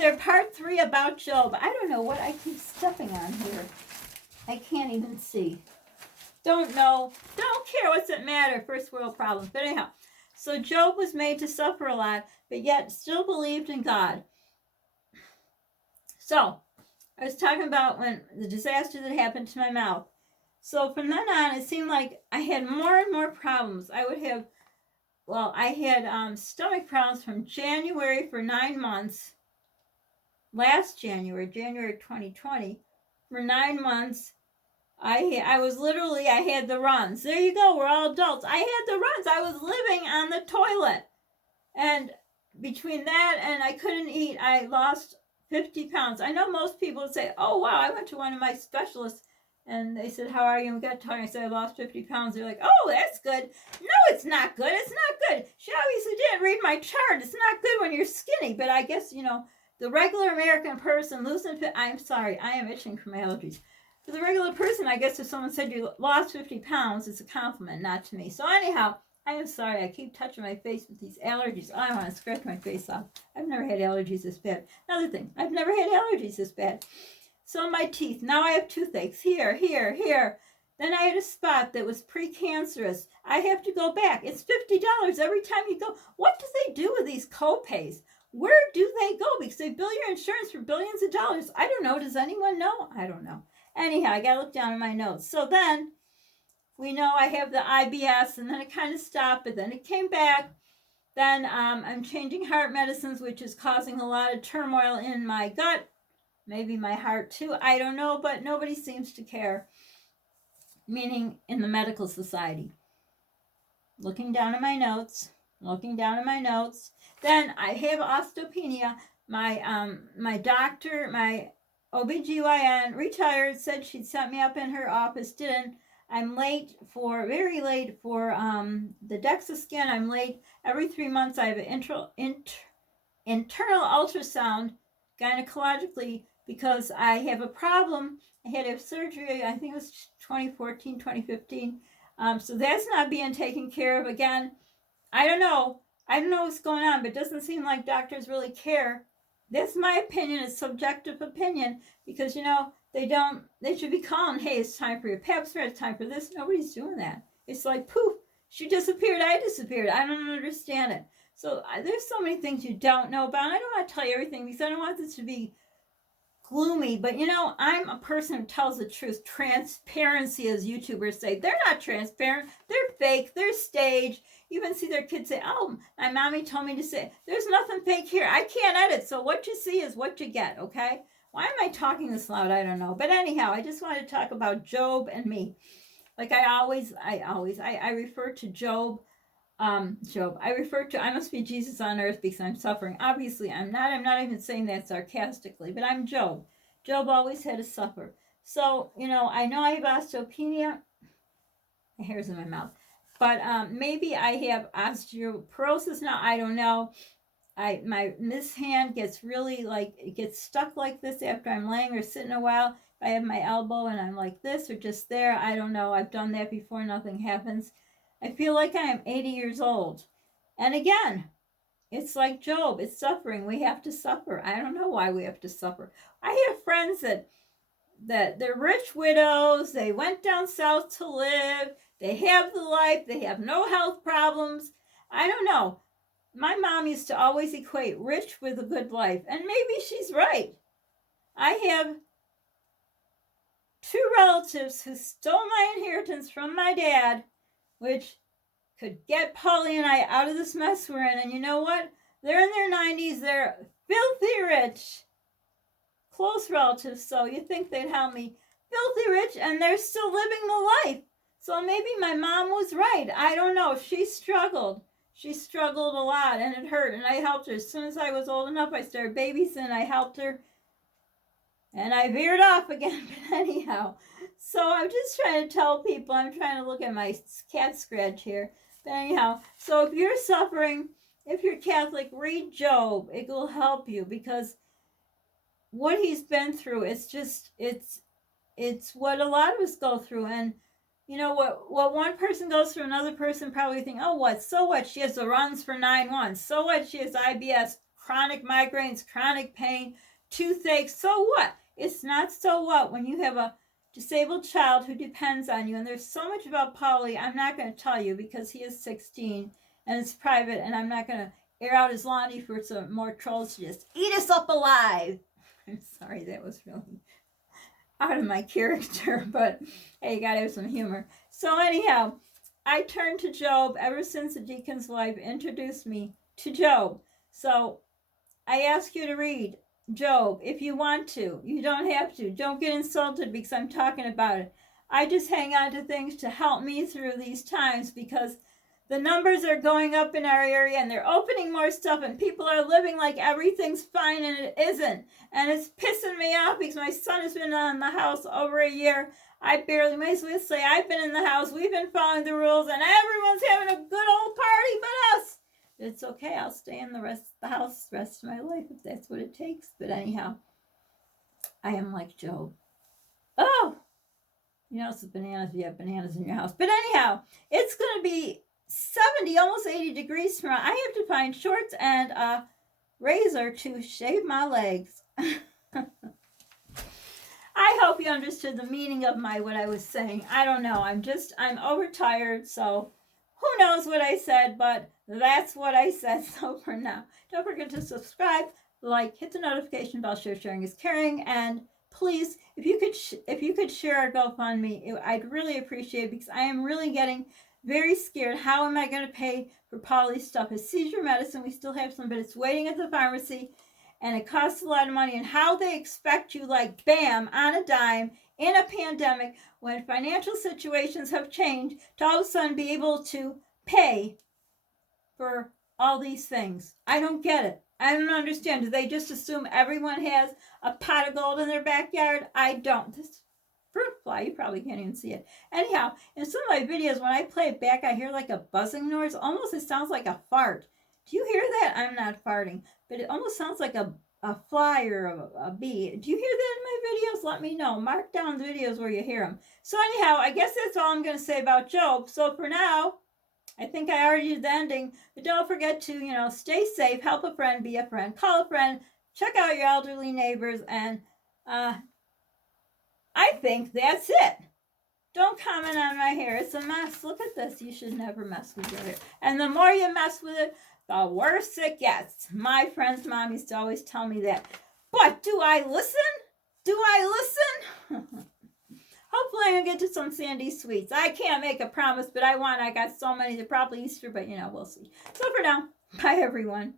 there, part 3 about Job. I don't know what I keep stepping on here. I can't even see. Don't know. Don't care. What's it matter? First world problems. But anyhow, so Job was made to suffer a lot, but yet still believed in God. So, I was talking about when the disaster that happened to my mouth. So from then on, it seemed like I had more and more problems. I had stomach problems from January for 9 months. Last January 2020, for 9 months. I had the runs. There you go. We're all adults. I had the runs. I was living on the toilet. And between that and I couldn't eat, I lost 50 pounds. I know most people would say, oh, wow, I went to one of my specialists and they said, how are you? And we got talking. I said, I lost 50 pounds. They're like, oh, that's good. No, it's not good. It's not good. She obviously didn't read my chart. It's not good when you're skinny. But I guess, the regular American person losing, I'm sorry, I am itching from allergies. For the regular person, I guess if someone said you lost 50 pounds, it's a compliment, not to me. So anyhow, I am sorry. I keep touching my face with these allergies. I want to scratch my face off. I've never had allergies this bad. Another thing, I've never had allergies this bad. So my teeth. Now I have toothaches. Here. Then I had a spot that was precancerous. I have to go back. It's $50 every time you go. What do they do with these co-pays? Where do they go? Because they bill your insurance for billions of dollars. I don't know. Does anyone know? I don't know. Anyhow, I got to look down at my notes. So then, we know I have the IBS, and then it kind of stopped, but then it came back. Then I'm changing heart medicines, which is causing a lot of turmoil in my gut. Maybe my heart too. I don't know, but nobody seems to care. Meaning in the medical society. Looking down at my notes. Then I have osteopenia. My doctor, my OBGYN, retired, said she'd set me up in her office, didn't. I'm very late for the DEXA scan. I'm late. Every 3 months I have an internal ultrasound gynecologically because I have a problem. I had to have surgery, I think it was 2014, 2015. So that's not being taken care of. Again, I don't know what's going on, but it doesn't seem like doctors really care. That's my opinion. It's subjective opinion because, they should be calling, hey, it's time for your pap smear, it's time for this. Nobody's doing that. It's like, poof, she disappeared, I disappeared. I don't understand it. So there's so many things you don't know about. I don't want to tell you everything because I don't want this to be gloomy. But, I'm a person who tells the truth. Transparency, as YouTubers say. They're not transparent. They're fake. They're staged. You even see their kids say, oh, my mommy told me to say, there's nothing fake here. I can't edit. So what you see is what you get, okay? Why am I talking this loud? I don't know. But anyhow, I just want to talk about Job and me. Like I refer to Job. I refer to, I must be Jesus on earth because I'm suffering. Obviously, I'm not even saying that sarcastically, but I'm Job. Job always had to suffer. So, I know I have osteopenia. My hair's in my mouth. But maybe I have osteoporosis now. I don't know. This hand gets really it gets stuck like this after I'm laying or sitting a while. If I have my elbow and I'm like this or just there, I don't know. I've done that before. Nothing happens. I feel like I am 80 years old. And again, it's like Job. It's suffering. We have to suffer. I don't know why we have to suffer. I have friends that they're rich widows. They went down south to live. They have the life. They have no health problems. I don't know. My mom used to always equate rich with a good life. And maybe she's right. I have 2 relatives who stole my inheritance from my dad, which could get Polly and I out of this mess we're in. And you know what? They're in their 90s. They're filthy rich. Close relatives, so you think they'd help me. Filthy rich, and they're still living the life. So maybe my mom was right. I don't know. She struggled. She struggled a lot, and it hurt, and I helped her. As soon as I was old enough, I started babysitting. I helped her, and I veered off again. But anyhow, so I'm just trying to tell people. I'm trying to look at my cat scratch here. But anyhow, so if you're suffering, if you're Catholic, read Job. It will help you because what he's been through, it's what a lot of us go through. And what one person goes through, another person probably think, oh, what? So what? She has the runs for 9 months. So what? She has IBS. chronic migraines, chronic pain, toothache. So what? It's not so what when you have a disabled child who depends on you. And there's so much about Polly I'm not going to tell you because he is 16 and it's private, and I'm not going to air out his laundry for some more trolls to just eat us up alive. I'm sorry, that was really out of my character, but hey, you gotta have some humor. So anyhow, I turned to Job ever since the deacon's wife introduced me to Job. So I ask you to read Job if you want to. You don't have to. Don't get insulted because I'm talking about it. I just hang on to things to help me through these times because the numbers are going up in our area and they're opening more stuff and people are living like everything's fine and it isn't. And it's pissing me off because my son has been in the house over a year. I barely, may as well say I've been in the house. We've been following the rules and everyone's having a good old party but us. It's okay. I'll stay in the house the rest of my life if that's what it takes. But anyhow, I am like Job. Oh, you know, it's bananas. You have bananas in your house. But anyhow, it's going to be 70, almost 80 degrees tomorrow. I have to find shorts and a razor to shave my legs. I hope you understood the meaning of what I was saying. I don't know. I'm overtired, so who knows what I said, but that's what I said. So for now, don't forget to subscribe, like, hit the notification bell. Sharing is caring, and please, if you could share our GoFundMe, I'd really appreciate it because I am really getting very scared. How am I going to pay for Polly's stuff? His seizure medicine, we still have some, but it's waiting at the pharmacy, and it costs a lot of money. And how they expect you, like, bam, on a dime, in a pandemic, when financial situations have changed, to all of a sudden be able to pay for all these things. I don't get it. I don't understand. Do they just assume everyone has a pot of gold in their backyard? I don't. This fruit fly, you probably can't even see it. Anyhow, in some of my videos, when I play it back, I hear like a buzzing noise. Almost it sounds like a fart. Do you hear that? I'm not farting, but it almost sounds like a fly or a bee. Do you hear that in my videos? Let me know. Mark down the videos where you hear them. So anyhow, I guess that's all I'm going to say about Job. So for now, I think I already did the ending, but don't forget to, stay safe, help a friend, be a friend, call a friend, check out your elderly neighbors, and I think that's it. Don't comment on my hair. It's a mess. Look at this. You should never mess with your hair. And the more you mess with it, the worse it gets. My friend's mom used to always tell me that. But do I listen? Do I listen? Hopefully I'm going to get to some Sandy sweets. I can't make a promise, but I got so many. They're probably Easter, but we'll see. So for now, bye everyone.